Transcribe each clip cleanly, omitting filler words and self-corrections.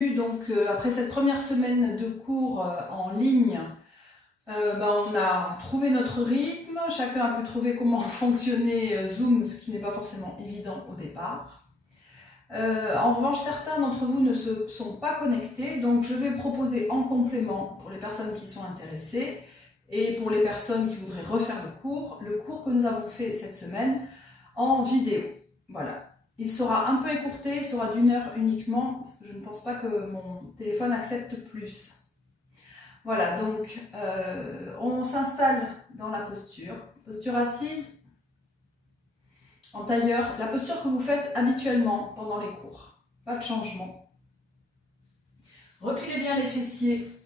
Donc après cette première semaine de cours en ligne, on a trouvé notre rythme, chacun a pu trouver comment fonctionnait Zoom, ce qui n'est pas forcément évident au départ. En revanche, certains d'entre vous ne se sont pas connectés, donc je vais proposer en complément pour les personnes qui sont intéressées et pour les personnes qui voudraient refaire le cours que nous avons fait cette semaine en vidéo. Voilà. Il sera un peu écourté, il sera d'1 heure uniquement, parce que je ne pense pas que mon téléphone accepte plus. Voilà, donc on s'installe dans la posture assise, en tailleur, la posture que vous faites habituellement pendant les cours, pas de changement. Reculez bien les fessiers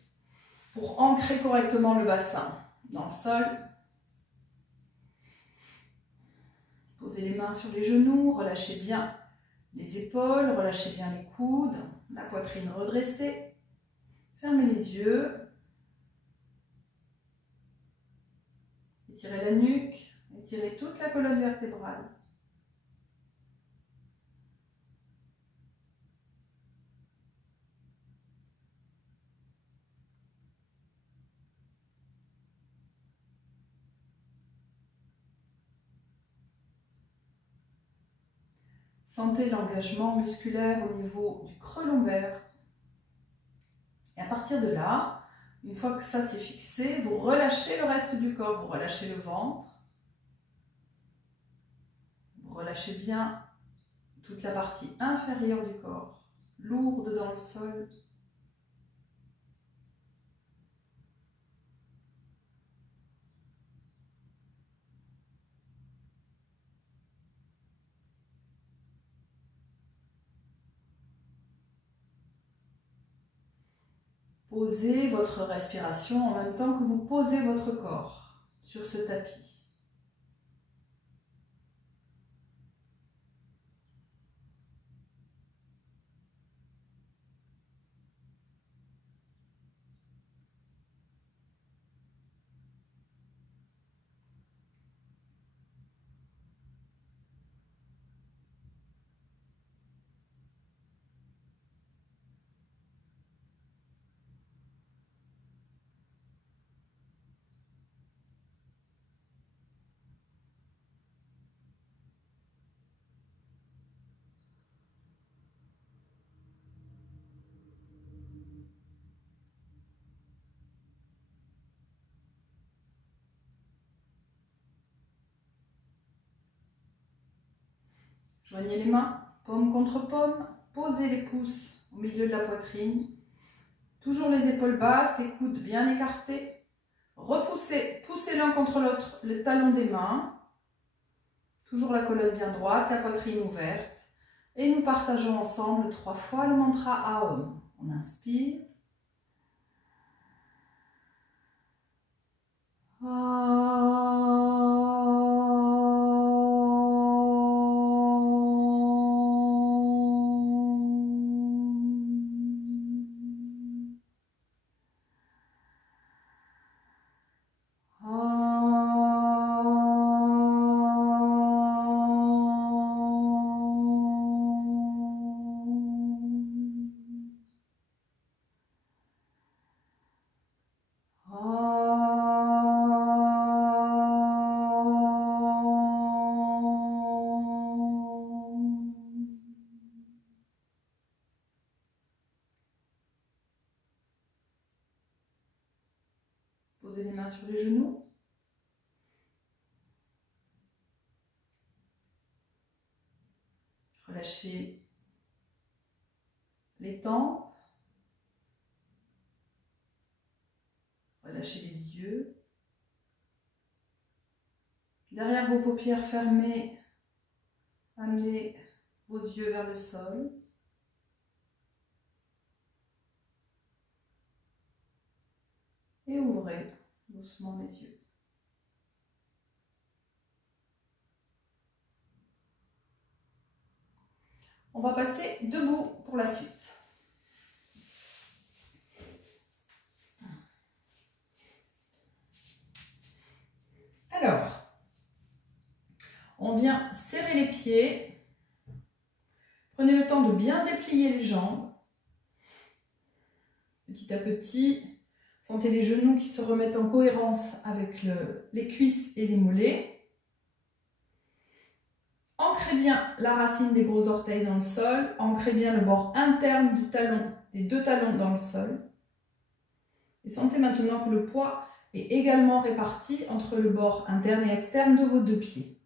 pour ancrer correctement le bassin dans le sol. Posez les mains sur les genoux, relâchez bien les épaules, relâchez bien les coudes, la poitrine redressée. Fermez les yeux. Étirez la nuque, étirez toute la colonne vertébrale. Sentez l'engagement musculaire au niveau du creux lombaire. Et à partir de là, une fois que ça s'est fixé, vous relâchez le reste du corps. Vous relâchez le ventre. Vous relâchez bien toute la partie inférieure du corps, lourde dans le sol. Posez votre respiration en même temps que vous posez votre corps sur ce tapis. Joignez les mains, paume contre paume, posez les pouces au milieu de la poitrine. Toujours les épaules basses, les coudes bien écartés. Repoussez, poussez l'un contre l'autre, le talon des mains. Toujours la colonne bien droite, la poitrine ouverte. Et nous partageons ensemble 3 fois le mantra Aum. On inspire. Posez les mains sur les genoux. Relâchez les tempes. Relâchez les yeux. Derrière vos paupières fermées, amenez vos yeux vers le sol. Et ouvrez doucement les yeux. On va passer debout pour la suite. Alors, on vient serrer les pieds. Prenez le temps de bien déplier les jambes. petit à petit. Sentez les genoux qui se remettent en cohérence avec les cuisses et les mollets. Ancrez bien la racine des gros orteils dans le sol. Ancrez bien le bord interne du talon, des deux talons dans le sol. Et sentez maintenant que le poids est également réparti entre le bord interne et externe de vos deux pieds.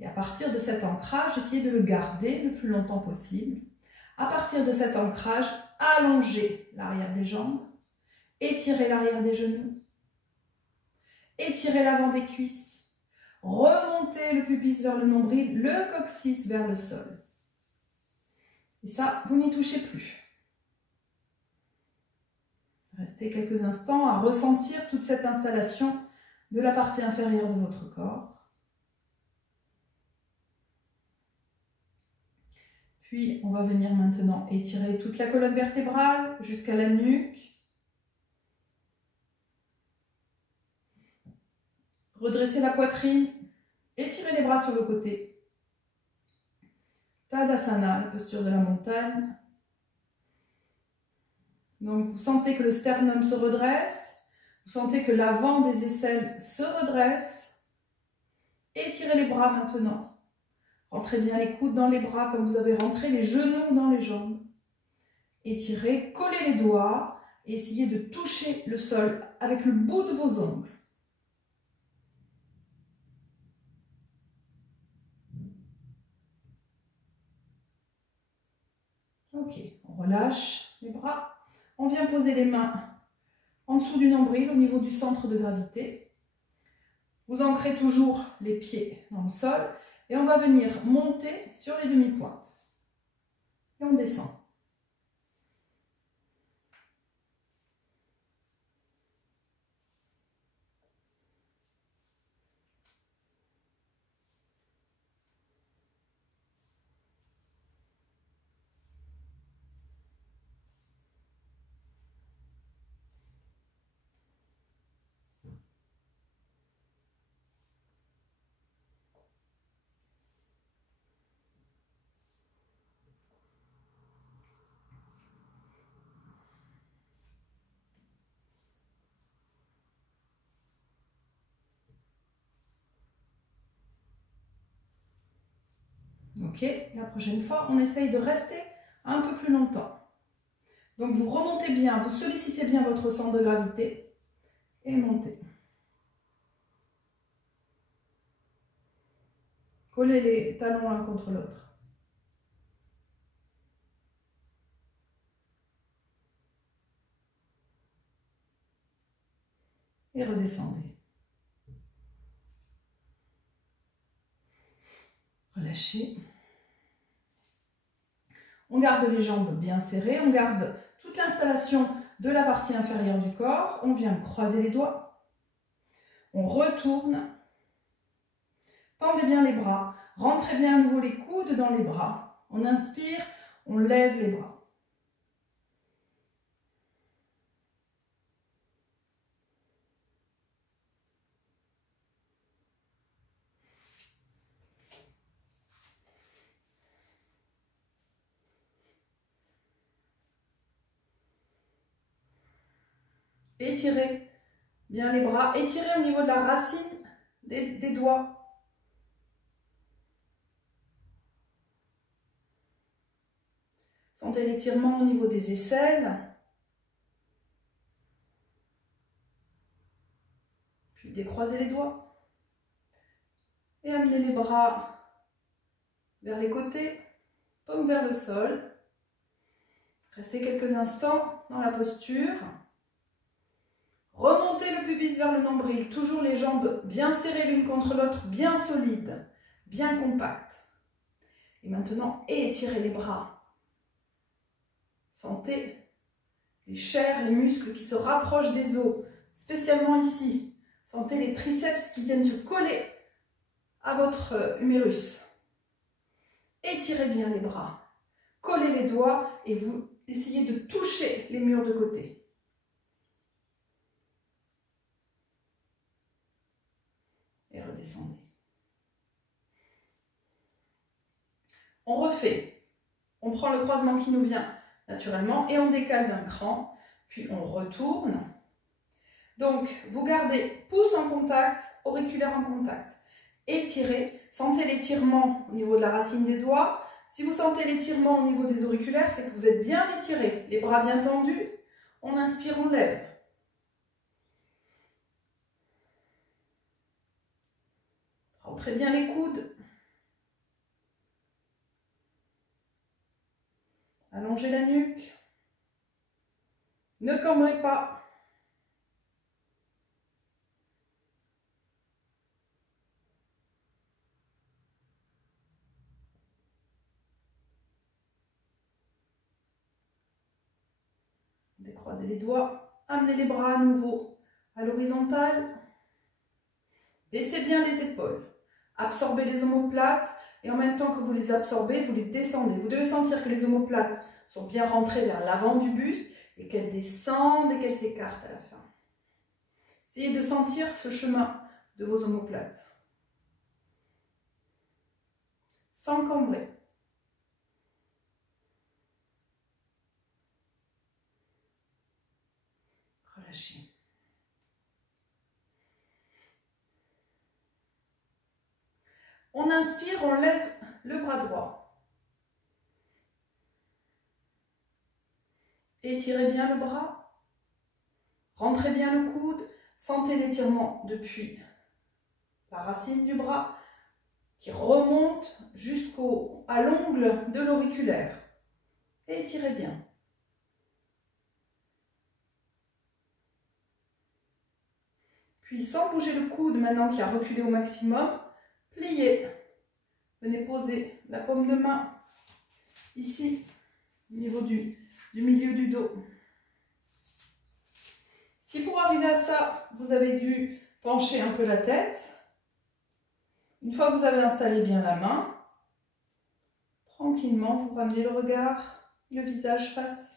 Et à partir de cet ancrage, essayez de le garder le plus longtemps possible. À partir de cet ancrage, allongez l'arrière des jambes, étirez l'arrière des genoux, étirez l'avant des cuisses, remontez le pubis vers le nombril, le coccyx vers le sol. Et ça, vous n'y touchez plus. Restez quelques instants à ressentir toute cette installation de la partie inférieure de votre corps. Puis, on va venir maintenant étirer toute la colonne vertébrale jusqu'à la nuque. Redressez la poitrine, étirez les bras sur le côté. Tadasana, la posture de la montagne. Donc, vous sentez que le sternum se redresse, vous sentez que l'avant des aisselles se redresse. Étirez les bras maintenant. Rentrez bien les coudes dans les bras comme vous avez rentré les genoux dans les jambes. Étirez, collez les doigts et essayez de toucher le sol avec le bout de vos ongles. Ok, on relâche les bras. On vient poser les mains en dessous du nombril au niveau du centre de gravité. Vous ancrez toujours les pieds dans le sol. Et on va venir monter sur les demi-pointes. Et on descend. Ok, la prochaine fois, on essaye de rester un peu plus longtemps. Donc vous remontez bien, vous sollicitez bien votre centre de gravité et montez. Collez les talons l'un contre l'autre. Et redescendez. Relâchez. On garde les jambes bien serrées, on garde toute l'installation de la partie inférieure du corps. On vient croiser les doigts. On retourne. Tendez bien les bras. Rentrez bien à nouveau les coudes dans les bras. On inspire, on lève les bras. Étirez bien les bras, étirez au niveau de la racine des doigts. Sentez l'étirement au niveau des aisselles. Puis décroisez les doigts. Et amenez les bras vers les côtés, paume vers le sol. Restez quelques instants dans la posture. Remontez le pubis vers le nombril, toujours les jambes bien serrées l'une contre l'autre, bien solides, bien compactes. Et maintenant, étirez les bras. Sentez les chairs, les muscles qui se rapprochent des os, spécialement ici. Sentez les triceps qui viennent se coller à votre humérus. Étirez bien les bras. Collez les doigts et vous essayez de toucher les murs de côté. Et redescendez. On refait. On prend le croisement qui nous vient naturellement, et on décale d'un cran, puis on retourne. Donc, vous gardez pouce en contact, auriculaire en contact. Étirez, sentez l'étirement au niveau de la racine des doigts. Si vous sentez l'étirement au niveau des auriculaires, c'est que vous êtes bien étiré, les bras bien tendus. On inspire, on lève. Rentrez bien les coudes. Allongez la nuque. Ne cambrez pas. Décroisez les doigts. Amenez les bras à nouveau à l'horizontale. Baissez bien les épaules. Absorbez les omoplates et en même temps que vous les absorbez, vous les descendez. Vous devez sentir que les omoplates sont bien rentrées vers l'avant du buste et qu'elles descendent et qu'elles s'écartent à la fin. Essayez de sentir ce chemin de vos omoplates. Sans cambrer. Relâchez. On inspire, on lève le bras droit. Étirez bien le bras. Rentrez bien le coude. Sentez l'étirement depuis la racine du bras qui remonte à l'ongle de l'auriculaire. Étirez bien. Puis sans bouger le coude maintenant qui a reculé au maximum, pliez. Venez poser la paume de main ici, au niveau du milieu du dos. Si pour arriver à ça, vous avez dû pencher un peu la tête, une fois que vous avez installé bien la main, tranquillement, vous ramenez le regard, le visage face.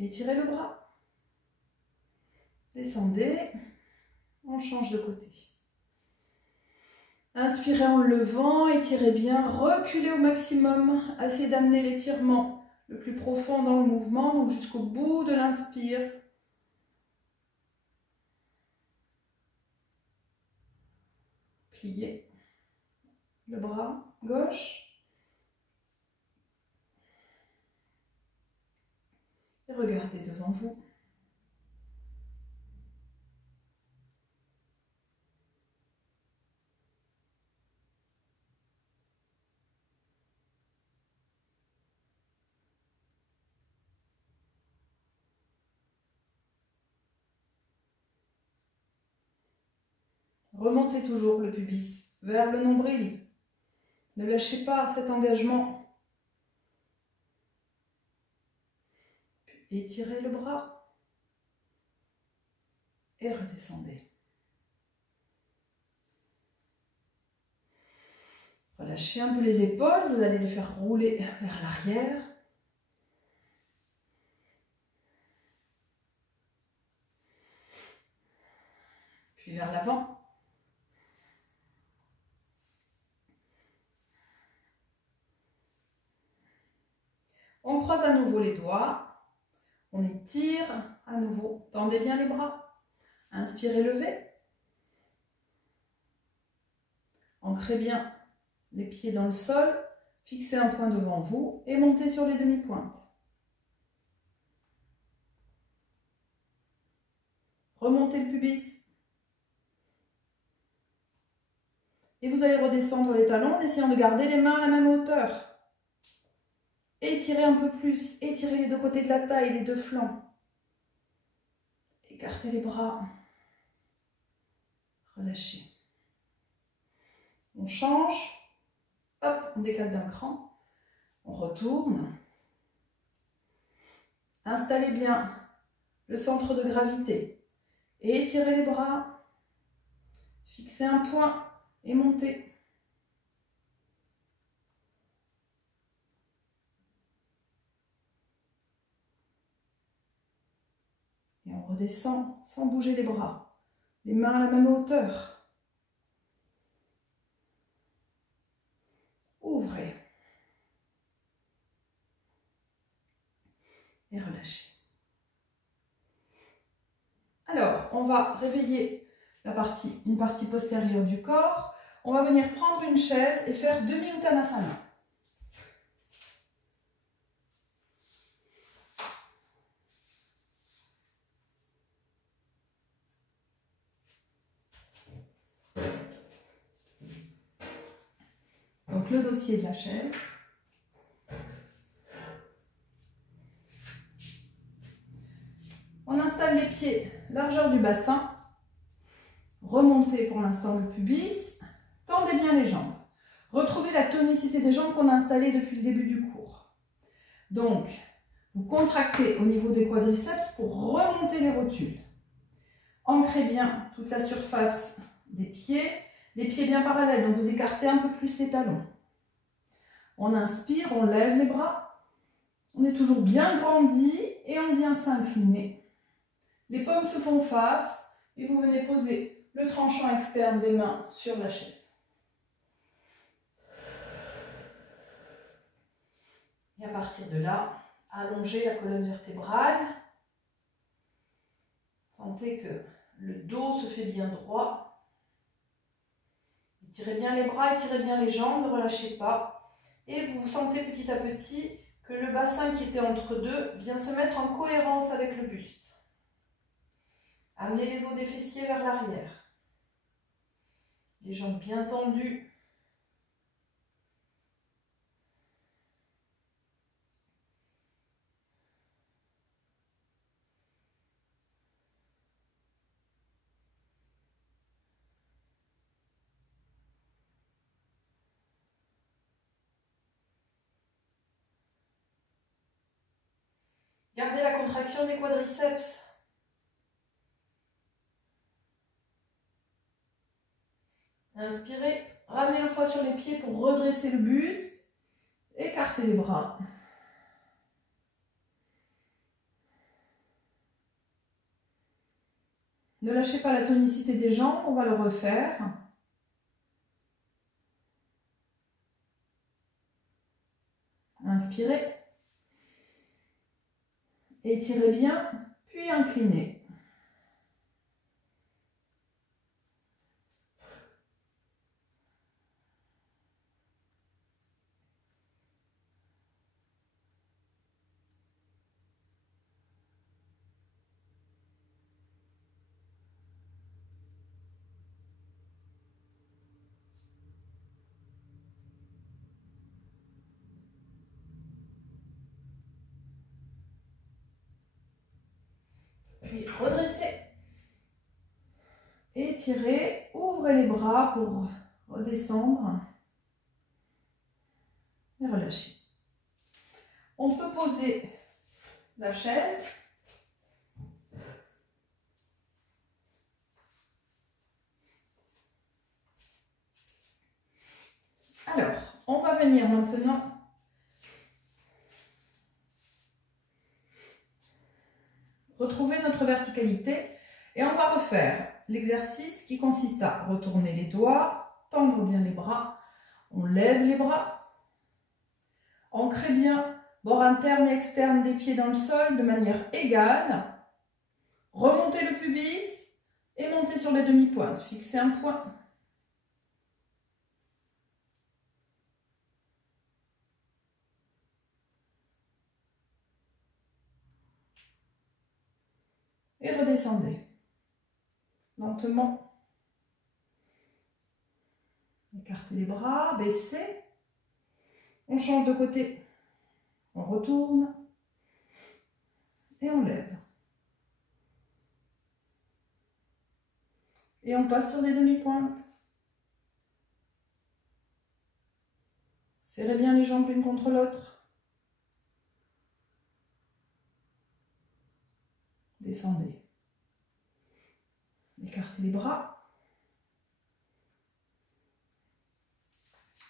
Étirez le bras. Descendez. On change de côté. Inspirez en levant, étirez bien, reculez au maximum. Essayez d'amener l'étirement le plus profond dans le mouvement, donc jusqu'au bout de l'inspire. Pliez le bras gauche. Et regardez devant vous. Remontez toujours le pubis vers le nombril. Ne lâchez pas cet engagement. Étirez le bras et redescendez. Relâchez un peu les épaules, vous allez les faire rouler vers l'arrière. Puis vers l'avant. On croise à nouveau les doigts. On étire à nouveau. Tendez bien les bras. Inspirez, levez. Ancrez bien les pieds dans le sol. Fixez un point devant vous et montez sur les demi-pointes. Remontez le pubis. Et vous allez redescendre les talons en essayant de garder les mains à la même hauteur. Étirez un peu plus. Étirez les deux côtés de la taille, les deux flancs. Écartez les bras. Relâchez. On change. Hop, on décale d'un cran. On retourne. Installez bien le centre de gravité. Et étirez les bras. Fixez un point et montez. on redescend sans bouger les bras. Les mains à la même hauteur. Ouvrez. Et relâchez. Alors, on va réveiller une partie postérieure du corps. On va venir prendre une chaise et faire demi-uttanasana. Donc le dossier de la chaise. On installe les pieds largeur du bassin. Remontez pour l'instant le pubis. Tendez bien les jambes. Retrouvez la tonicité des jambes qu'on a installée depuis le début du cours. Donc, vous contractez au niveau des quadriceps pour remonter les rotules. Ancrez bien toute la surface des pieds. Les pieds bien parallèles, donc vous écartez un peu plus les talons. On inspire, on lève les bras. On est toujours bien grandi et on vient s'incliner. Les paumes se font face et vous venez poser le tranchant externe des mains sur la chaise. Et à partir de là, allongez la colonne vertébrale. Sentez que le dos se fait bien droit. Étirez bien les bras, étirez bien les jambes, ne relâchez pas. Et vous sentez petit à petit que le bassin qui était entre deux vient se mettre en cohérence avec le buste. Amenez les os des fessiers vers l'arrière. Les jambes bien tendues. Gardez la contraction des quadriceps. Inspirez, ramenez le poids sur les pieds pour redresser le buste. Écartez les bras. Ne lâchez pas la tonicité des jambes, on va le refaire. Inspirez. Étirez bien, puis inclinez. Puis redressez. Étirez, ouvrez les bras pour redescendre. Et relâchez. On peut poser la chaise. Alors, on va venir maintenant retrouver notre verticalité et on va refaire l'exercice qui consiste à retourner les doigts, tendre bien les bras, on lève les bras, ancrez bien bord interne et externe des pieds dans le sol de manière égale, remontez le pubis et montez sur les demi-pointes, fixez un point. Et redescendez lentement. Écartez les bras, baissez. On change de côté. On retourne. Et on lève. Et on passe sur les demi-pointes. Serrez bien les jambes l'une contre l'autre. Descendez. Écartez les bras.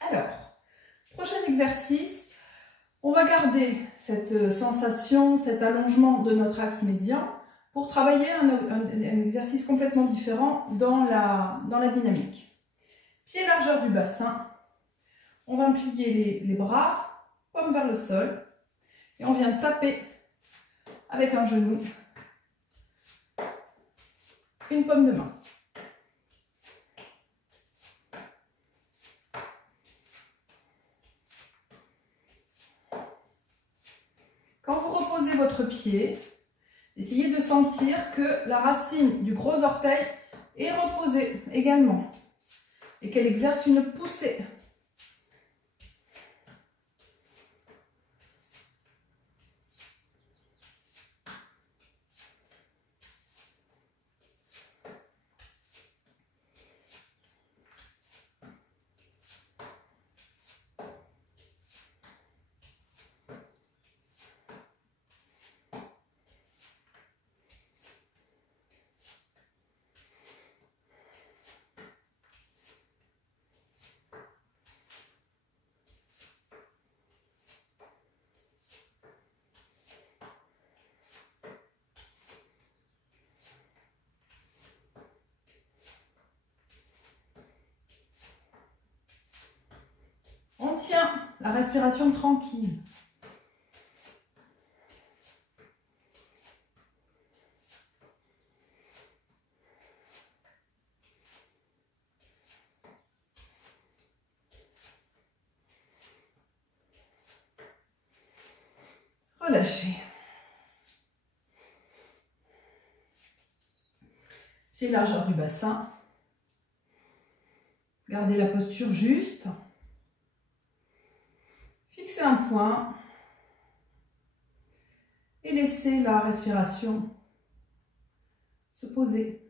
Alors, prochain exercice, on va garder cette sensation, cet allongement de notre axe médian pour travailler un exercice complètement différent dans la dynamique. Pied largeur du bassin, on va plier les bras, paume vers le sol, et on vient taper avec un genou, une paume de main. Quand vous reposez votre pied, essayez de sentir que la racine du gros orteil est reposée également et qu'elle exerce une poussée. On tient la respiration tranquille. Relâchez. Pied largeur du bassin. Gardez la posture juste. Fixez un point et laissez la respiration se poser.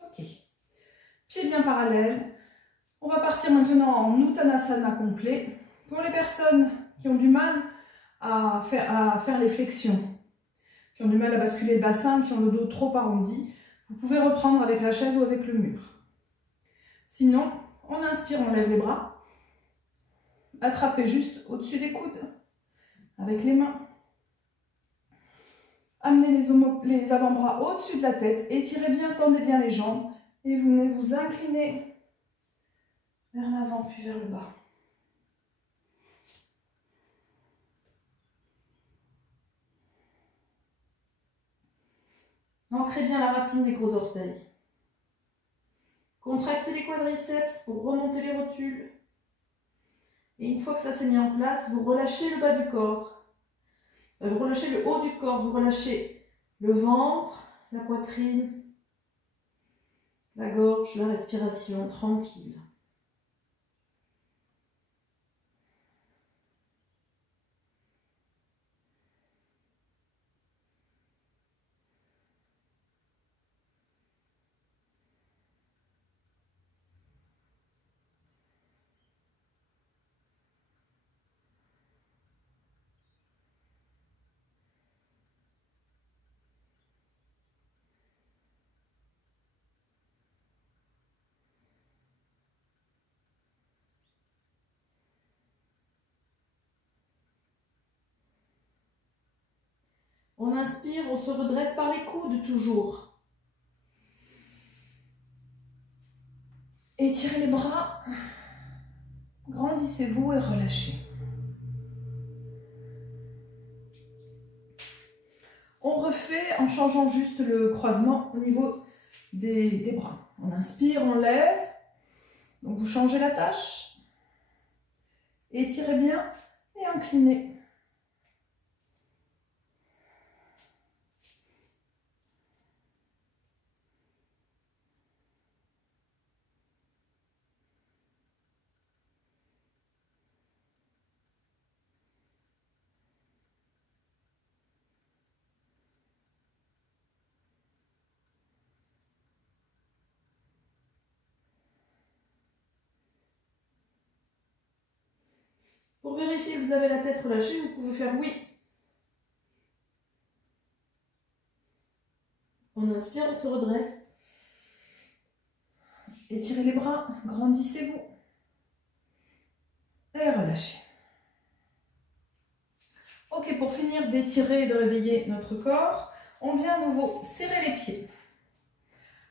Ok. Pieds bien parallèles. On va partir maintenant en Uttanasana complet. Pour les personnes qui ont du mal à faire les flexions, qui ont du mal à basculer le bassin, qui ont le dos trop arrondi, vous pouvez reprendre avec la chaise ou avec le mur. Sinon, on inspire, on lève les bras. Attrapez juste au-dessus des coudes avec les mains. Amenez les avant-bras au-dessus de la tête. Étirez bien, tendez bien les jambes. Et vous venez vous incliner vers l'avant puis vers le bas. Ancrez bien la racine des gros orteils. Contractez les quadriceps pour remonter les rotules. Et une fois que ça s'est mis en place, vous relâchez le bas du corps. Vous relâchez le haut du corps, vous relâchez le ventre, la poitrine, la gorge, la respiration tranquille. On inspire, on se redresse par les coudes toujours. Étirez les bras, grandissez-vous et relâchez. On refait en changeant juste le croisement au niveau des bras. On inspire, on lève, donc vous changez la tâche. Étirez bien et inclinez. Pour vérifier que vous avez la tête relâchée, vous pouvez faire oui On inspire, on se redresse. Étirez les bras, grandissez-vous. Et relâchez. Ok, pour finir d'étirer et de réveiller notre corps, on vient à nouveau serrer les pieds.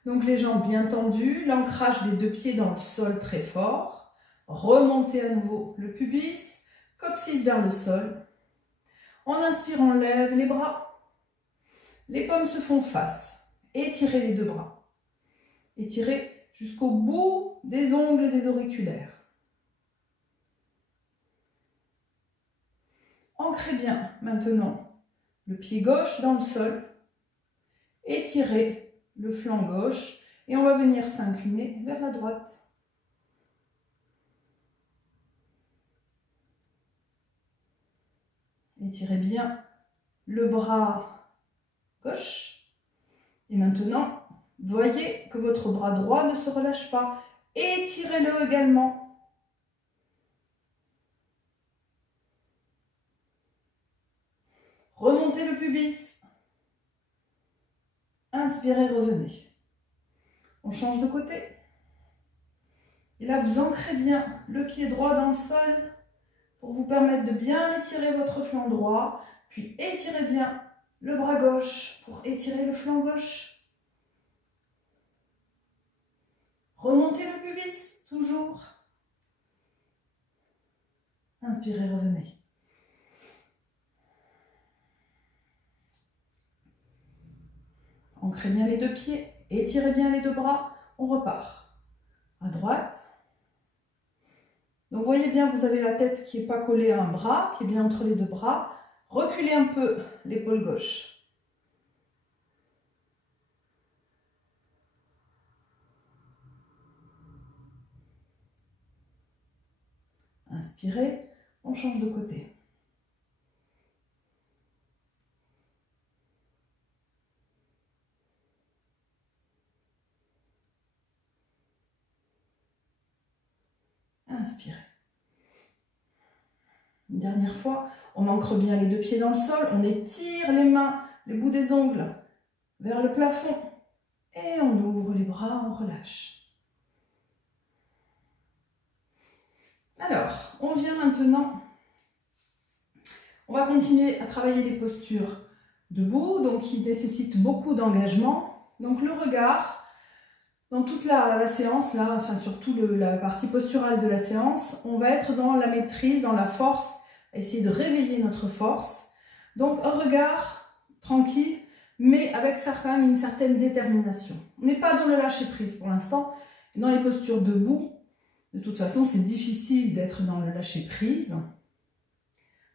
Donc les jambes bien tendues, l'ancrage des deux pieds dans le sol très fort. Remontez à nouveau le pubis, coccyx vers le sol. En inspirant, on lève les bras. Les paumes se font face. Étirez les deux bras. Étirez jusqu'au bout des ongles des auriculaires. Ancrez bien maintenant le pied gauche dans le sol. Étirez le flanc gauche et on va venir s'incliner vers la droite. Étirez bien le bras gauche. Et maintenant, voyez que votre bras droit ne se relâche pas. Étirez-le également. Remontez le pubis. Inspirez, revenez. On change de côté. Et là, vous ancrez bien le pied droit dans le sol pour vous permettre de bien étirer votre flanc droit. Puis étirez bien le bras gauche pour étirer le flanc gauche. Remontez le pubis, toujours. Inspirez, revenez. Ancrez bien les deux pieds, étirez bien les deux bras, on repart. À droite. Donc voyez bien, vous avez la tête qui n'est pas collée à un bras, qui est bien entre les deux bras. Reculez un peu l'épaule gauche. Inspirez, on change de côté. Inspirez. Une dernière fois, on ancre bien les deux pieds dans le sol, on étire les mains, les bouts des ongles vers le plafond et on ouvre les bras, on relâche. Alors, on vient maintenant, on va continuer à travailler les postures debout, donc qui nécessitent beaucoup d'engagement. Donc le regard, dans toute la séance, là, enfin surtout la partie posturale de la séance, on va être dans la maîtrise, dans la force, essayer de réveiller notre force. Donc un regard tranquille, mais avec ça quand même une certaine détermination. On n'est pas dans le lâcher prise pour l'instant. Dans les postures debout, de toute façon, c'est difficile d'être dans le lâcher prise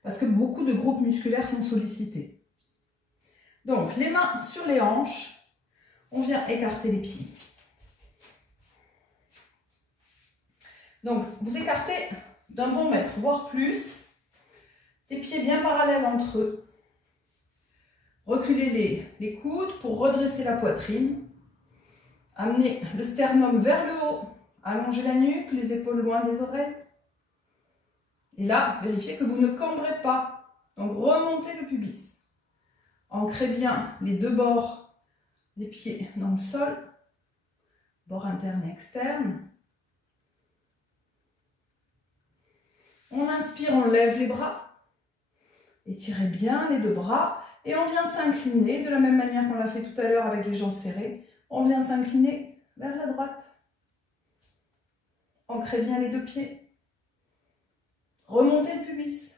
parce que beaucoup de groupes musculaires sont sollicités. Donc les mains sur les hanches, on vient écarter les pieds. Donc, vous écartez d'un bon mètre, voire plus. Les pieds bien parallèles entre eux. Reculez les coudes pour redresser la poitrine. Amenez le sternum vers le haut. Allongez la nuque, les épaules loin des oreilles. Et là, vérifiez que vous ne cambrez pas. Donc, remontez le pubis. Ancrez bien les deux bords des pieds dans le sol. Bord interne et externe. On inspire, on lève les bras. Étirez bien les deux bras. Et on vient s'incliner de la même manière qu'on l'a fait tout à l'heure avec les jambes serrées. On vient s'incliner vers la droite. Ancrez bien les deux pieds. Remontez le pubis.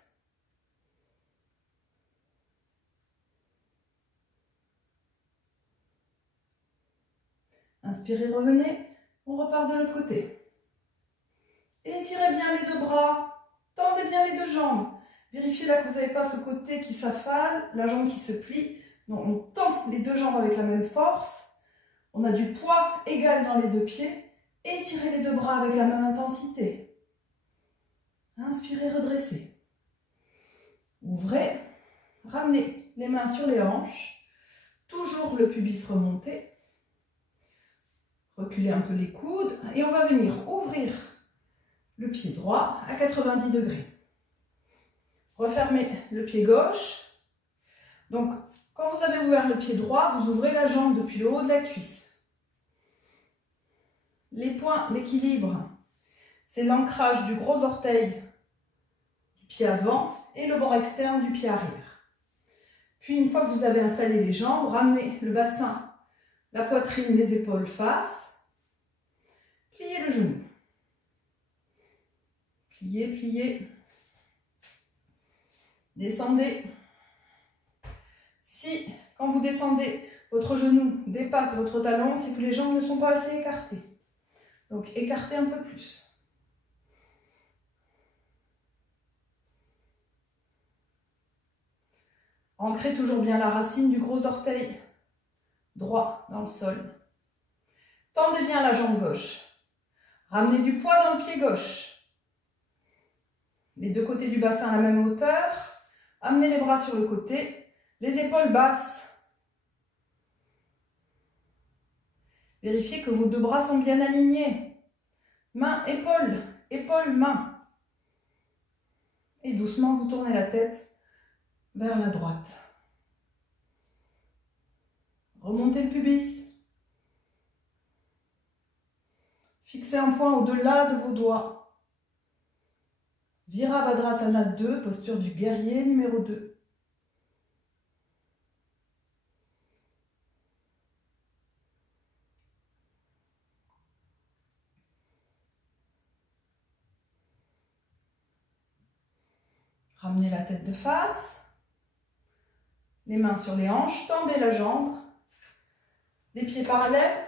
Inspirez, revenez. On repart de l'autre côté. Étirez bien les deux bras. Tendez bien les deux jambes. Vérifiez là que vous n'avez pas ce côté qui s'affale, la jambe qui se plie. Donc on tend les deux jambes avec la même force. On a du poids égal dans les deux pieds. Étirez les deux bras avec la même intensité. Inspirez, redressez. Ouvrez. Ramenez les mains sur les hanches. Toujours le pubis remonté. Reculez un peu les coudes. Et on va venir ouvrir le pied droit à 90 degrés. Refermez le pied gauche. Donc, Quand vous avez ouvert le pied droit, vous ouvrez la jambe depuis le haut de la cuisse. Les points d'équilibre, c'est l'ancrage du gros orteil du pied avant et le bord externe du pied arrière. Puis une fois que vous avez installé les jambes, ramenez le bassin, la poitrine, les épaules face. Pliez le genou. Pliez, pliez. Descendez. Si, quand vous descendez, votre genou dépasse votre talon, c'est que les jambes ne sont pas assez écartées. Donc, écartez un peu plus. Ancrez toujours bien la racine du gros orteil droit dans le sol. Tendez bien la jambe gauche. Ramenez du poids dans le pied gauche. Les deux côtés du bassin à la même hauteur. Amenez les bras sur le côté. Les épaules basses. Vérifiez que vos deux bras sont bien alignés. Main, épaule, épaule, main. Et doucement, vous tournez la tête vers la droite. Remontez le pubis. Fixez un point au-delà de vos doigts. Virabhadrasana 2, posture du guerrier numéro 2. Ramenez la tête de face. Les mains sur les hanches, tendez la jambe. Les pieds parallèles.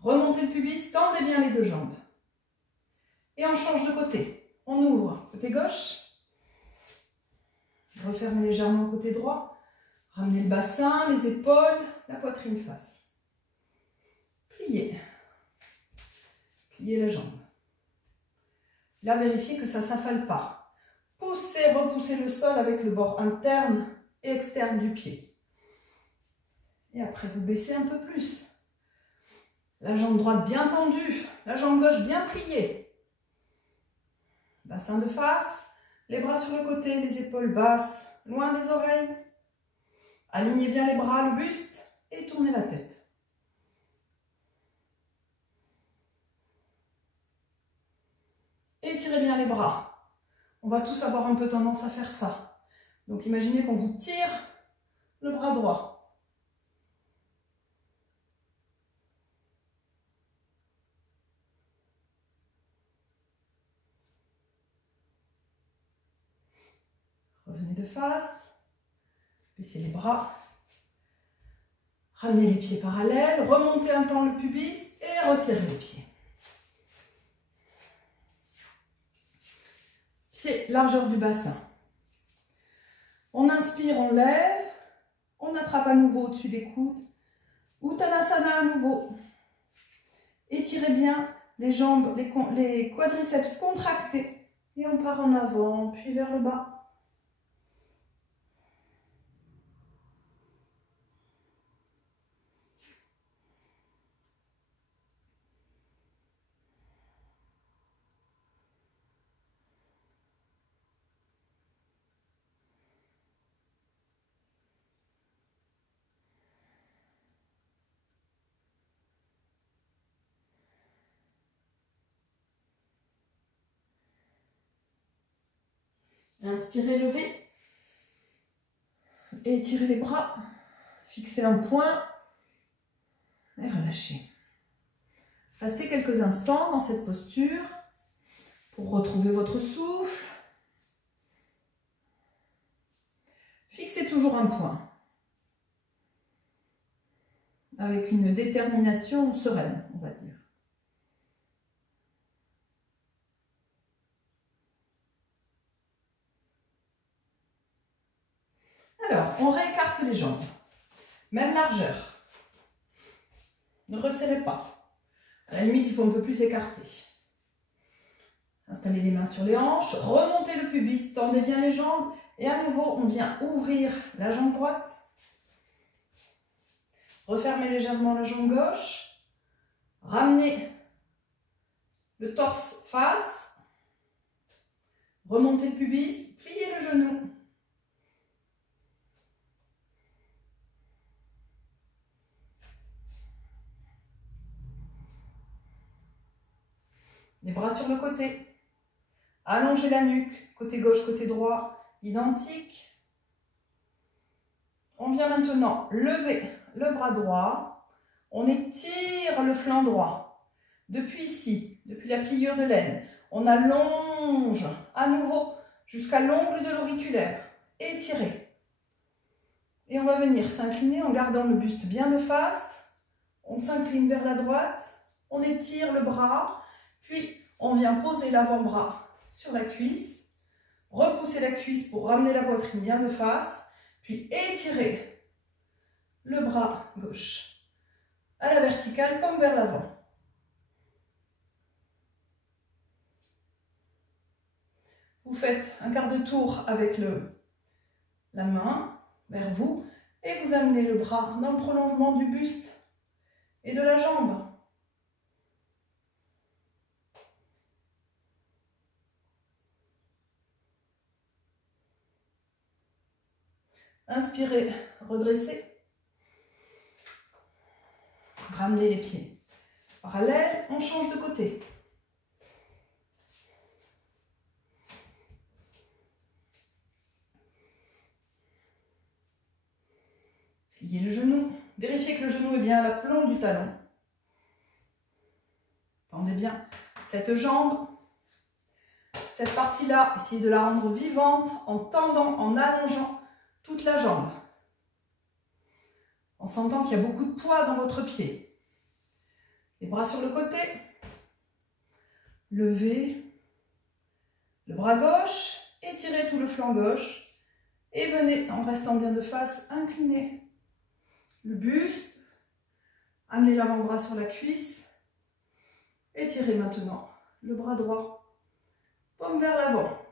Remontez le pubis, tendez bien les deux jambes. Et on change de côté. On ouvre côté gauche. Refermez légèrement le côté droit. Ramenez le bassin, les épaules, la poitrine face. Pliez. Pliez la jambe. Là, vérifiez que ça ne s'affale pas. Poussez, repoussez le sol avec le bord interne et externe du pied. Et après, vous baissez un peu plus. La jambe droite bien tendue, la jambe gauche bien pliée. Bassin de face, les bras sur le côté, les épaules basses, loin des oreilles. Alignez bien les bras, le buste et tournez la tête. Étirez bien les bras. On va tous avoir un peu tendance à faire ça. Donc imaginez qu'on vous tire le bras droit. Revenez de face. Baissez les bras. Ramenez les pieds parallèles. Remontez un temps le pubis et resserrez les pieds. Pieds, largeur du bassin. On inspire, on lève. On attrape à nouveau au-dessus des coudes. Uttanasana à nouveau. Étirez bien les jambes, les quadriceps contractés. Et on part en avant, puis vers le bas. Inspirez, levez. Et étirez les bras. Fixez un point. Et relâchez. Restez quelques instants dans cette posture pour retrouver votre souffle. Fixez toujours un point. Avec une détermination sereine, on va dire. Alors, on réécarte les jambes. Même largeur. Ne resserrez pas. À la limite, il faut un peu plus écarter. Installez les mains sur les hanches. Remontez le pubis. Tendez bien les jambes. Et à nouveau, on vient ouvrir la jambe droite. Refermez légèrement la jambe gauche. Ramenez le torse face. Remontez le pubis. Pliez le genou. sur le côté. Allongez la nuque, côté gauche, côté droit, identique. On vient maintenant lever le bras droit. On étire le flanc droit. Depuis ici, depuis la pliure de l'aine, on allonge à nouveau jusqu'à l'ongle de l'auriculaire. Étirez. Et on va venir s'incliner en gardant le buste bien de face. On s'incline vers la droite. On étire le bras. Puis, on vient poser l'avant-bras sur la cuisse. Repousser la cuisse pour ramener la poitrine bien de face. Puis, étirer le bras gauche à la verticale, paume vers l'avant. Vous faites un quart de tour avec la main vers vous et vous amenez le bras dans le prolongement du buste et de la jambe. Inspirez, redressez. Ramenez les pieds parallèles, on change de côté. Pliez le genou. Vérifiez que le genou est bien à la plante du talon. Tendez bien cette jambe. Cette partie-là, essayez de la rendre vivante en tendant, en allongeant toute la jambe. En sentant qu'il y a beaucoup de poids dans votre pied. Les bras sur le côté. Levez le bras gauche. Étirez tout le flanc gauche. Et venez, en restant bien de face, incliner le buste. Amenez l'avant-bras sur la cuisse. Étirez maintenant le bras droit. Paume vers l'avant.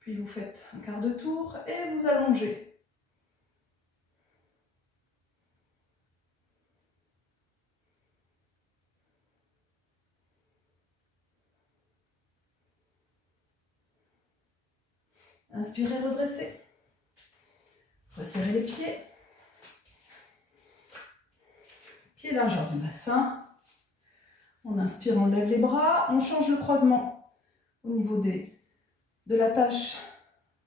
Puis vous faites un quart de tour et vous allongez. Inspirez, redressez. Resserrez les pieds. Pieds largeur du bassin. On inspire, on lève les bras. On change le croisement au niveau de la tâche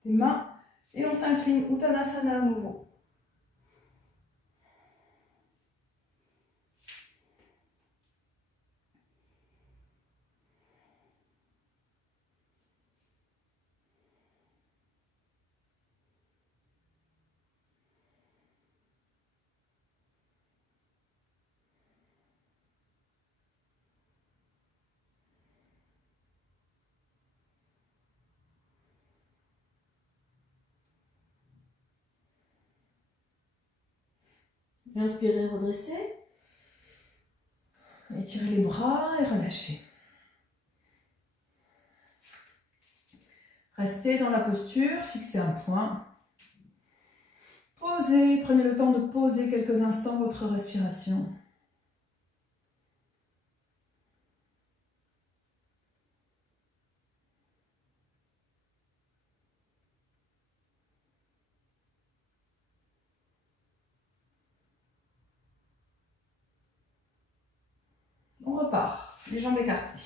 des mains. Et on s'incline, Uttanasana à nouveau. Inspirez, redressez. Étirez les bras et relâchez. Restez dans la posture, fixez un point. Posez, prenez le temps de poser quelques instants votre respiration. On repart, les jambes écartées.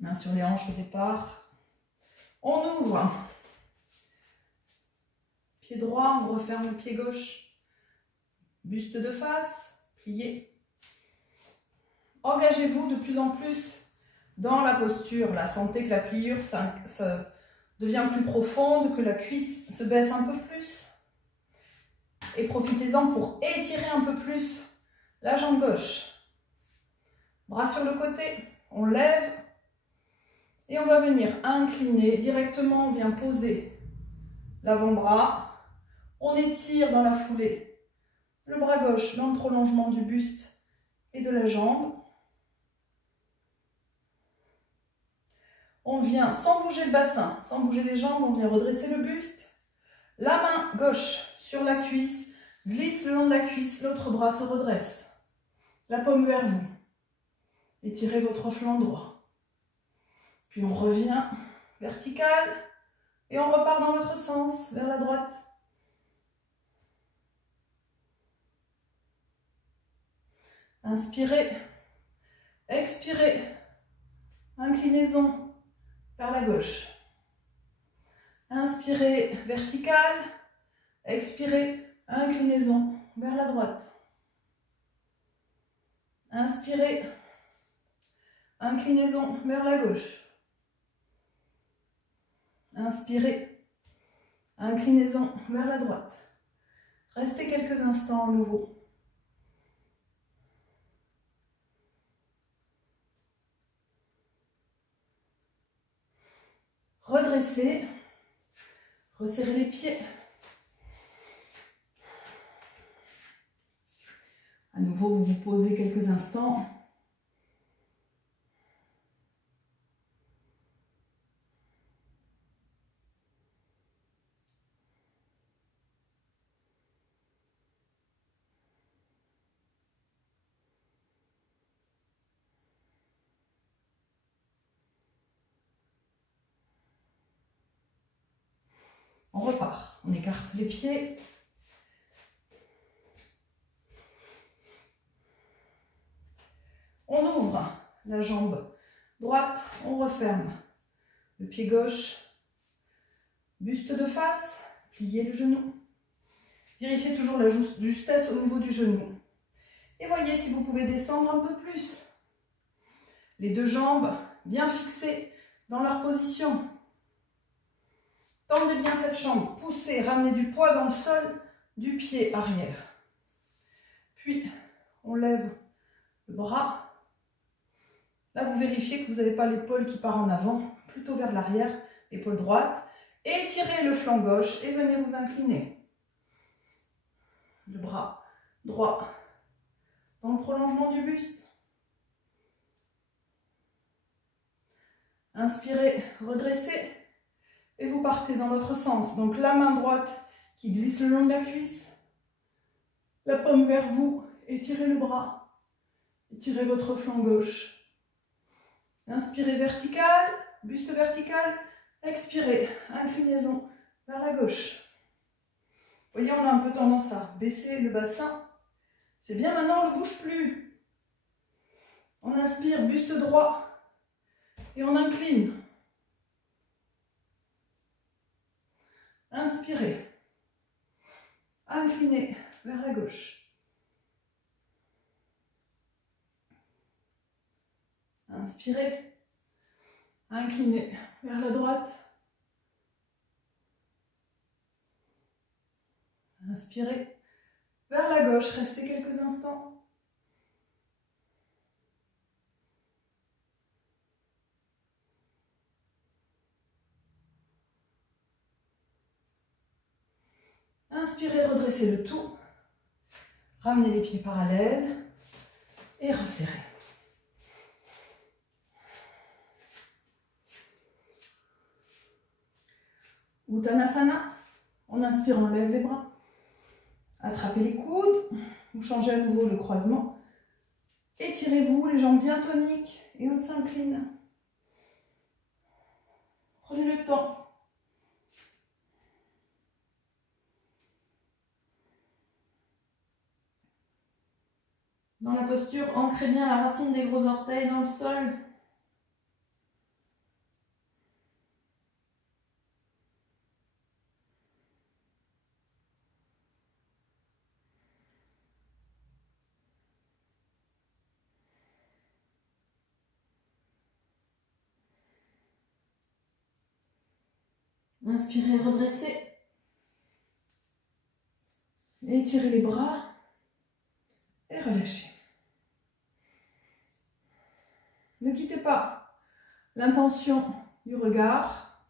Mains sur les hanches au départ. On ouvre. Pied droit, on referme le pied gauche. Buste de face, plié. Engagez-vous de plus en plus dans la posture. Là, sentez que la pliure ça devient plus profonde, que la cuisse se baisse un peu plus. Et profitez-en pour étirer un peu plus la jambe gauche. Bras sur le côté, on lève. Et on va venir incliner directement, on vient poser l'avant-bras. On étire dans la foulée le bras gauche dans le prolongement du buste et de la jambe. On vient, sans bouger le bassin, sans bouger les jambes, on vient redresser le buste. La main gauche sur la cuisse, glisse le long de la cuisse, l'autre bras se redresse. La paume vers vous. Étirez votre flanc droit. Puis on revient vertical et on repart dans l'autre sens, vers la droite. Inspirez. Expirez. Inclinaison vers la gauche. Inspirez, verticale. Expirez, inclinaison vers la droite. Inspirez, inclinaison vers la gauche. Inspirez, inclinaison vers la droite. Restez quelques instants à nouveau. Redressez, resserrez les pieds. À nouveau, vous vous posez quelques instants. On repart. On écarte les pieds. On ouvre la jambe droite, on referme le pied gauche, buste de face, pliez le genou. Vérifiez toujours la justesse au niveau du genou. Et voyez si vous pouvez descendre un peu plus. Les deux jambes bien fixées dans leur position. Tendez bien cette jambe, poussez, ramenez du poids dans le sol du pied arrière. Puis, on lève le bras. Là, vous vérifiez que vous n'avez pas l'épaule qui part en avant, plutôt vers l'arrière, épaule droite. Étirez le flanc gauche et venez vous incliner. Le bras droit dans le prolongement du buste. Inspirez, redressez et vous partez dans l'autre sens. Donc la main droite qui glisse le long de la cuisse, la paume vers vous, étirez le bras, étirez votre flanc gauche. Inspirez vertical, buste vertical, expirez, inclinaison vers la gauche. Vous voyez, on a un peu tendance à baisser le bassin. C'est bien, maintenant on ne bouge plus. On inspire, buste droit, et on incline. Inspirez, inclinez vers la gauche. Inspirez, inclinez vers la droite. Inspirez vers la gauche, restez quelques instants. Inspirez, redressez le tout. Ramenez les pieds parallèles et resserrez. Uttanasana, on inspire, on lève les bras. Attrapez les coudes, vous changez à nouveau le croisement. Étirez-vous, les jambes bien toniques et on s'incline. Prenez le temps. Dans la posture, ancrez bien la racine des gros orteils dans le sol. Inspirez, redressez. Étirez les bras et relâchez. Ne quittez pas l'intention du regard.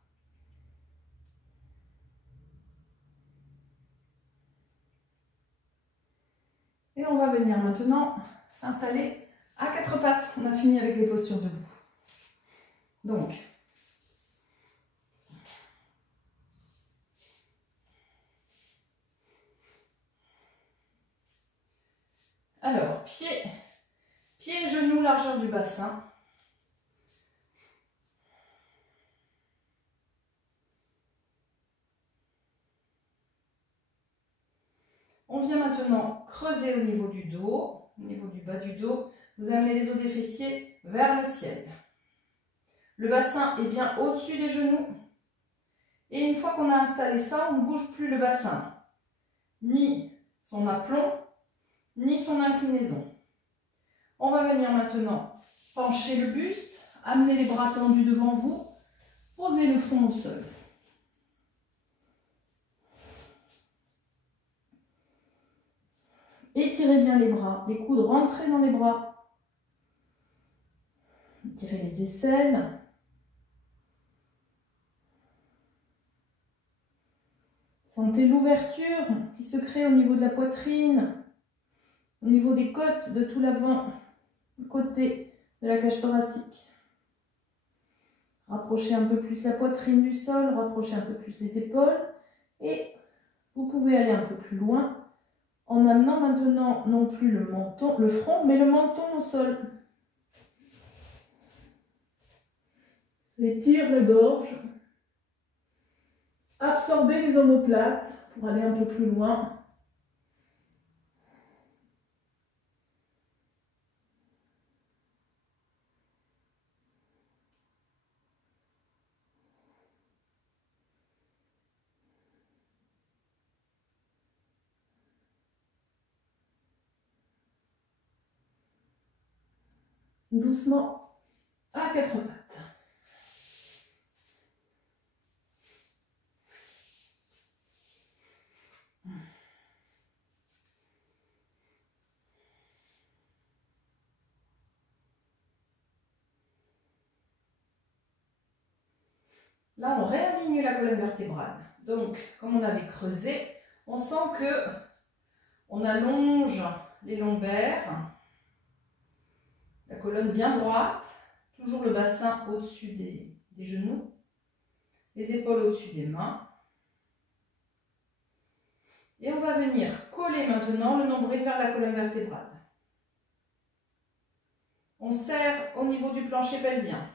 Et on va venir maintenant s'installer à quatre pattes. On a fini avec les postures debout. Donc, alors, pieds, genoux, largeur du bassin. On vient maintenant creuser au niveau du dos, au niveau du bas du dos. Vous amenez les os des fessiers vers le ciel. Le bassin est bien au-dessus des genoux. Et une fois qu'on a installé ça, on ne bouge plus le bassin. Ni son aplomb, ni son inclinaison. On va venir maintenant pencher le buste, amener les bras tendus devant vous, poser le front au sol. Étirez bien les bras, les coudes rentrez dans les bras. Étirez les aisselles. Sentez l'ouverture qui se crée au niveau de la poitrine, au niveau des côtes de tout l'avant, côté de la cage thoracique. Rapprochez un peu plus la poitrine du sol, rapprochez un peu plus les épaules et vous pouvez aller un peu plus loin en amenant maintenant non plus le menton, le front, mais le menton au sol. Étirez la gorge. Absorbez les omoplates pour aller un peu plus loin. Doucement à quatre pattes. Là, on réaligne la colonne vertébrale. Donc, comme on avait creusé, on sent que on allonge les lombaires, la colonne bien droite, toujours le bassin au-dessus des genoux, les épaules au-dessus des mains. Et on va venir coller maintenant le nombril vers la colonne vertébrale. On serre au niveau du plancher pelvien.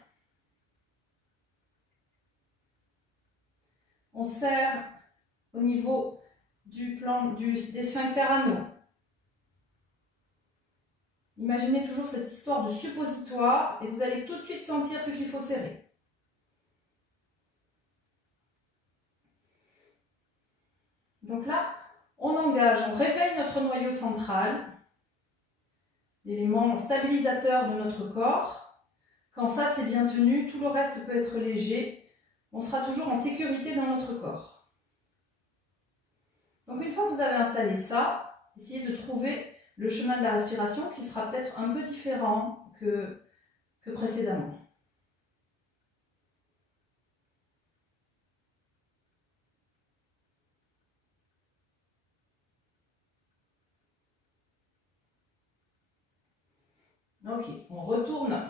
On serre au niveau des sphincters anaux. Imaginez toujours cette histoire de suppositoire et vous allez tout de suite sentir ce qu'il faut serrer. Donc là, on engage, on réveille notre noyau central, l'élément stabilisateur de notre corps. Quand ça c'est bien tenu, tout le reste peut être léger. On sera toujours en sécurité dans notre corps. Donc une fois que vous avez installé ça, essayez de trouver le chemin de la respiration qui sera peut-être un peu différent que précédemment. Ok, on retourne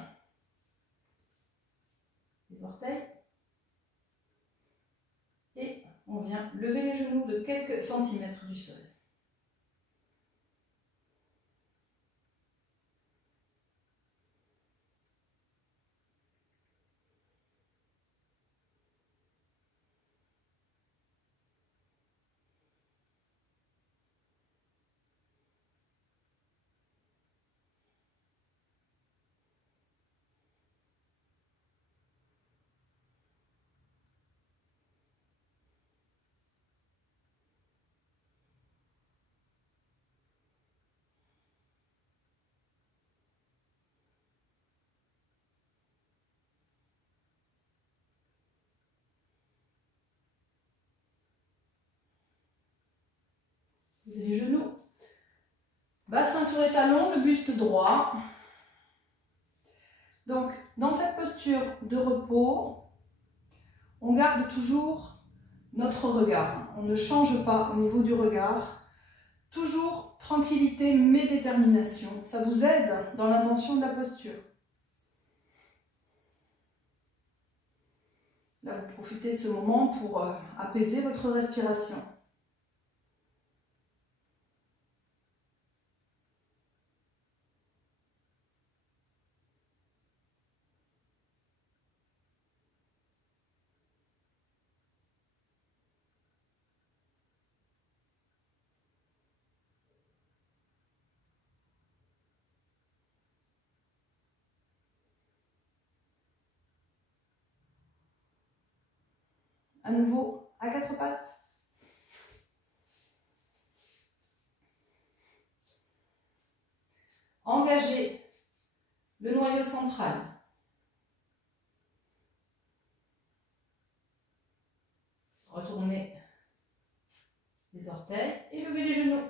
les orteils et on vient lever les genoux de quelques centimètres du sol. Posez les genoux, bassin sur les talons, le buste droit. Donc, dans cette posture de repos, on garde toujours notre regard. On ne change pas au niveau du regard. Toujours tranquillité mais détermination. Ça vous aide dans l'intention de la posture. Là, vous profitez de ce moment pour apaiser votre respiration. à nouveau à quatre pattes. Engagez le noyau central. Retournez les orteils et levez les genoux.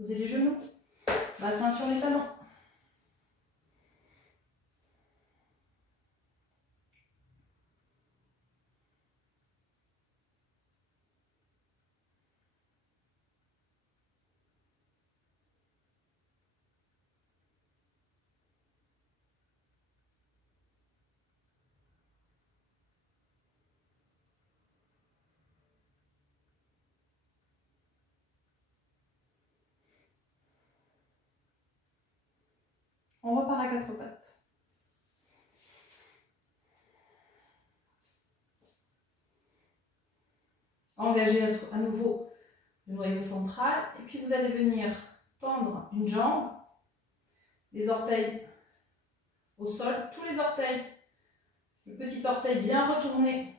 Posez les genoux, bassin sur les talons. On repart à quatre pattes. Engagez à nouveau le noyau central et puis vous allez venir tendre une jambe, les orteils au sol, tous les orteils, le petit orteil bien retourné.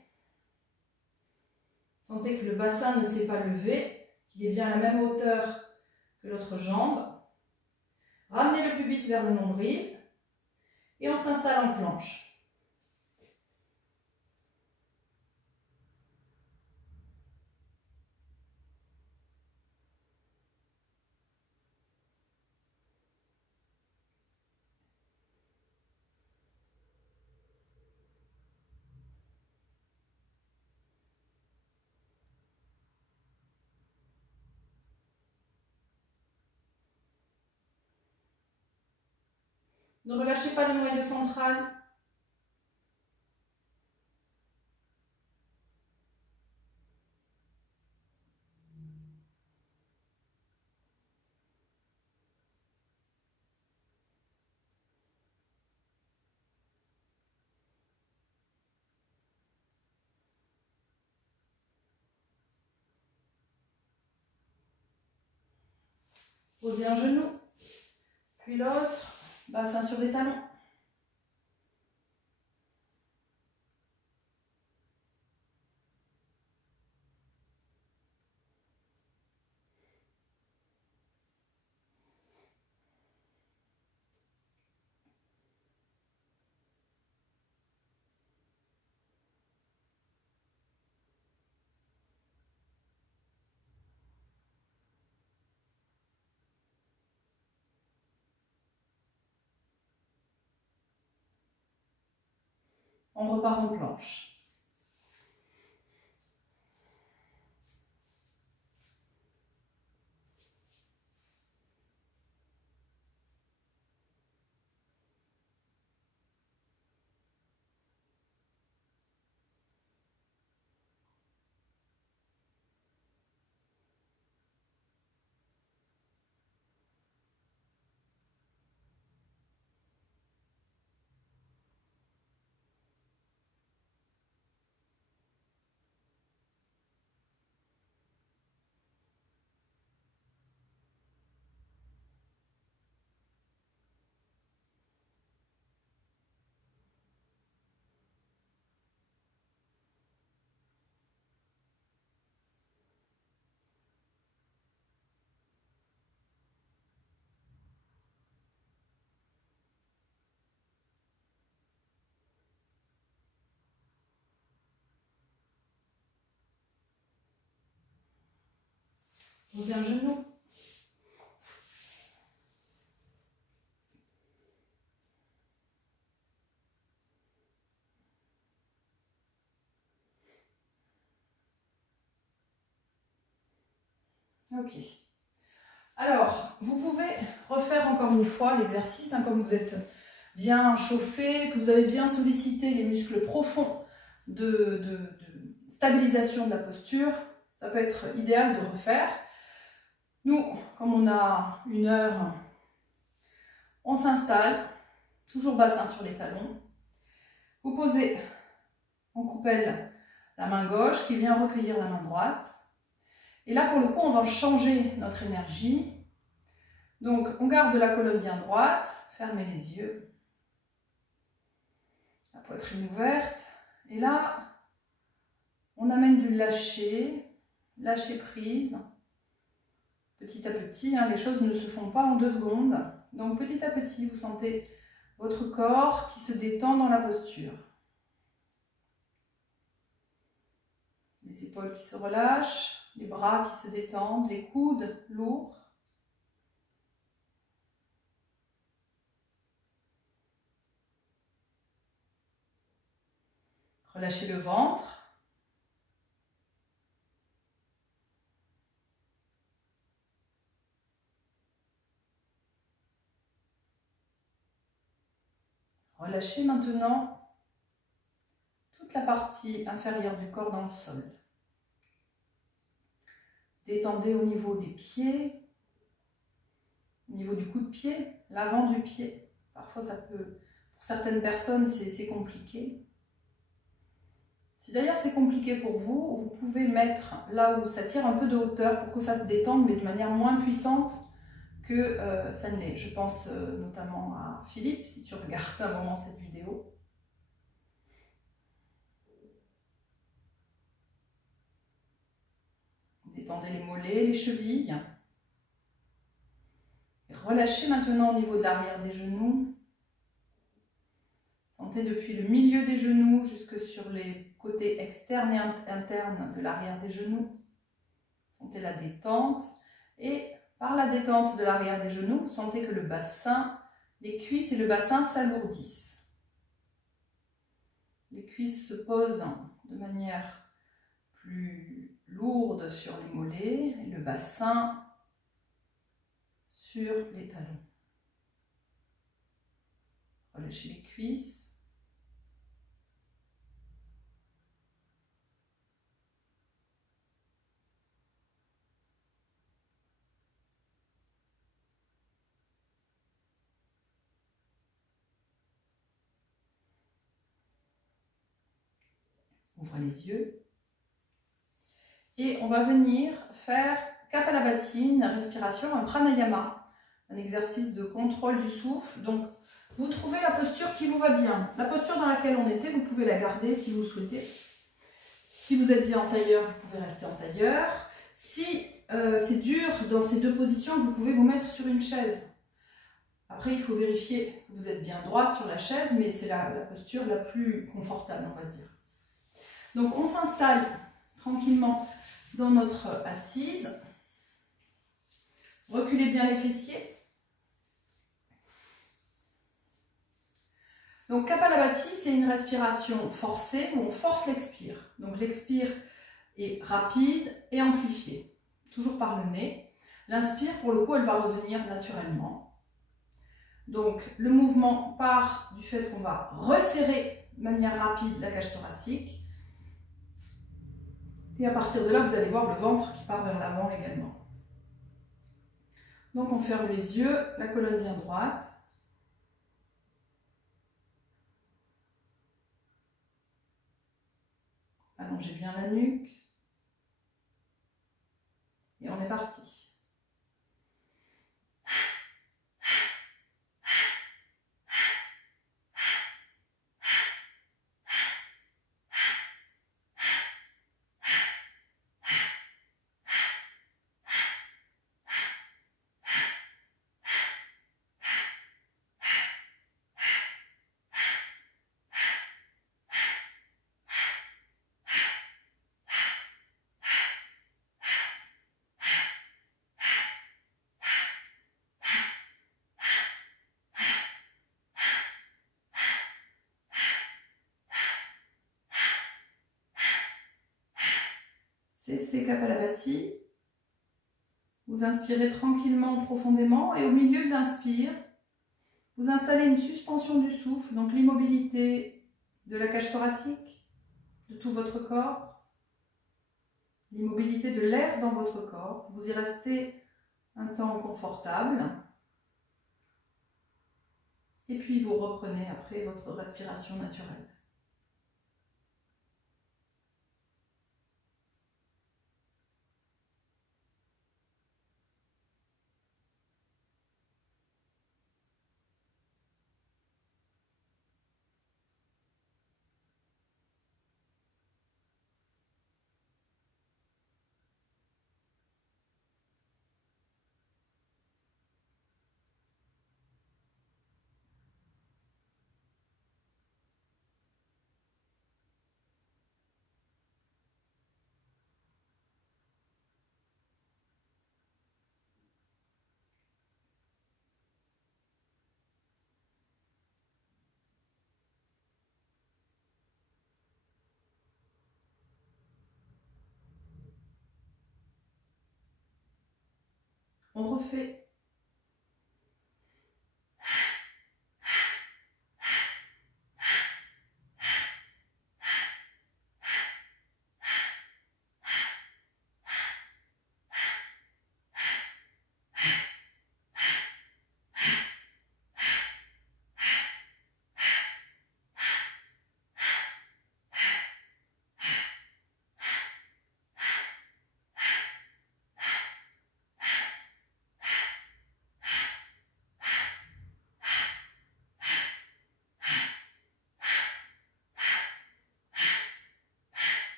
Sentez que le bassin ne s'est pas levé, qu'il est bien à la même hauteur que l'autre jambe. Ramenez le pubis vers le nombril et on s'installe en planche. Ne relâchez pas le noyau central. Posez un genou, puis l'autre, bassin sur les talons. On repart en planche. Posez un genou. Ok. Alors, vous pouvez refaire encore une fois l'exercice, hein, comme vous êtes bien chauffé, que vous avez bien sollicité les muscles profonds de stabilisation de la posture. Ça peut être idéal de refaire. Nous, comme on a 1 heure, on s'installe, toujours bassin sur les talons. Vous posez en coupelle la main gauche qui vient recueillir la main droite. Et là, pour le coup, on va changer notre énergie. Donc, on garde la colonne bien droite, fermez les yeux, la poitrine ouverte. Et là, on amène du lâcher prise. Petit à petit, hein, les choses ne se font pas en 2 secondes. Donc, petit à petit, vous sentez votre corps qui se détend dans la posture. Les épaules qui se relâchent, les bras qui se détendent, les coudes lourds. Relâchez le ventre. Relâchez maintenant toute la partie inférieure du corps dans le sol. Détendez au niveau des pieds, au niveau du coup de pied, l'avant du pied. Parfois, ça peut, pour certaines personnes, c'est compliqué. Si d'ailleurs c'est compliqué pour vous, vous pouvez mettre là où ça tire un peu de hauteur pour que ça se détende, mais de manière moins puissante que ça ne l'est. Je pense notamment à Philippe, si tu regardes un moment cette vidéo. Détendez les mollets, les chevilles. Et relâchez maintenant au niveau de l'arrière des genoux. Sentez depuis le milieu des genoux jusque sur les côtés externes et internes de l'arrière des genoux. Sentez la détente. Et par la détente de l'arrière des genoux, vous sentez que le bassin, les cuisses et le bassin s'alourdissent. Les cuisses se posent de manière plus lourde sur les mollets et le bassin sur les talons. Relâchez les cuisses. Ouvrez les yeux. Et on va venir faire Kapalabhati, une respiration, un pranayama, un exercice de contrôle du souffle. Donc, vous trouvez la posture qui vous va bien. La posture dans laquelle on était, vous pouvez la garder si vous souhaitez. Si vous êtes bien en tailleur, vous pouvez rester en tailleur. Si c'est dur dans ces 2 positions, vous pouvez vous mettre sur une chaise. Après, il faut vérifier que vous êtes bien droite sur la chaise, mais c'est la posture la plus confortable, on va dire. Donc, on s'installe tranquillement dans notre assise. Reculez bien les fessiers. Donc, Kapalabhati, c'est une respiration forcée où on force l'expire. Donc, l'expire est rapide et amplifiée, toujours par le nez. L'inspire, pour le coup, elle va revenir naturellement. Donc, le mouvement part du fait qu'on va resserrer de manière rapide la cage thoracique. Et à partir de là, vous allez voir le ventre qui part vers l'avant également. Donc, on ferme les yeux, la colonne bien droite. Allongez bien la nuque. Et on est parti. Cessez Kapalabhati. Vous inspirez tranquillement, profondément, et au milieu de l'inspire, vous installez une suspension du souffle, donc l'immobilité de la cage thoracique, de tout votre corps, l'immobilité de l'air dans votre corps. Vous y restez un temps confortable. Et puis vous reprenez après votre respiration naturelle. On refait.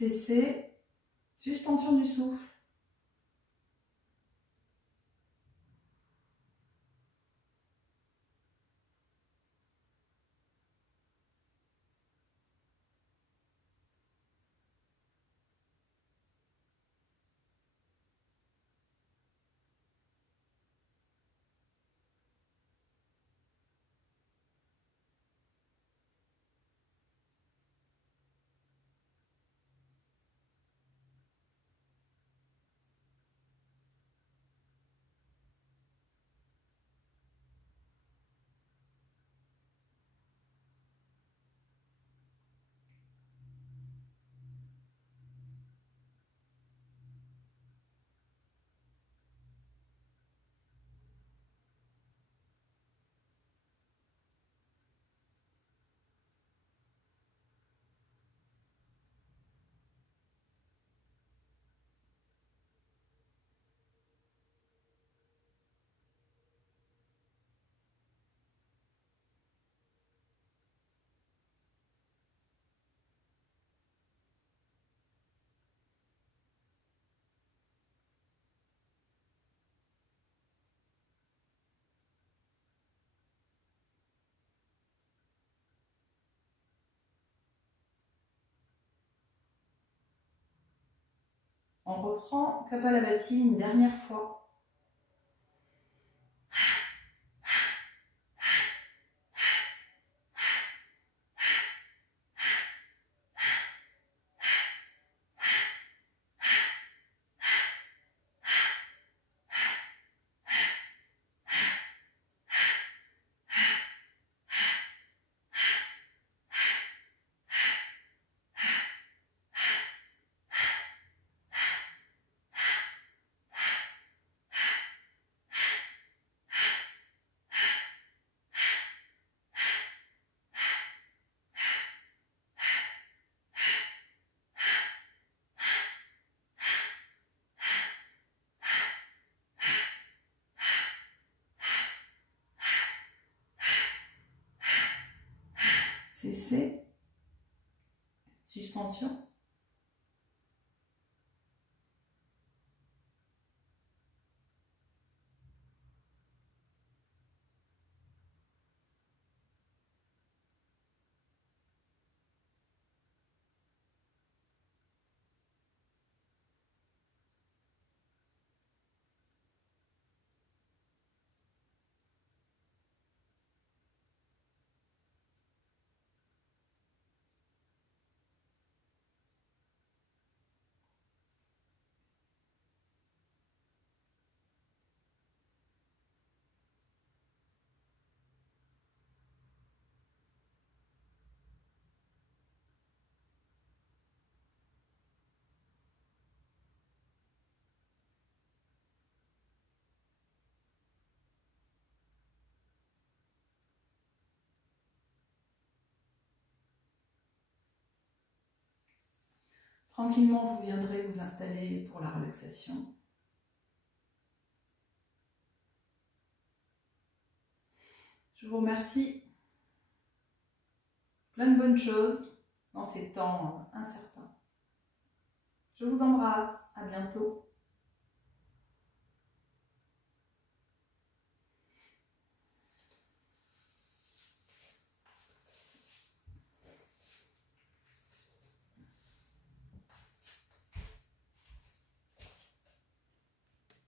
Cessez. Suspension du souffle. On reprend Kapalabhati une dernière fois. Cessez. Suspension. Tranquillement, vous viendrez vous installer pour la relaxation. Je vous remercie. Plein de bonnes choses dans ces temps incertains. Je vous embrasse. À bientôt.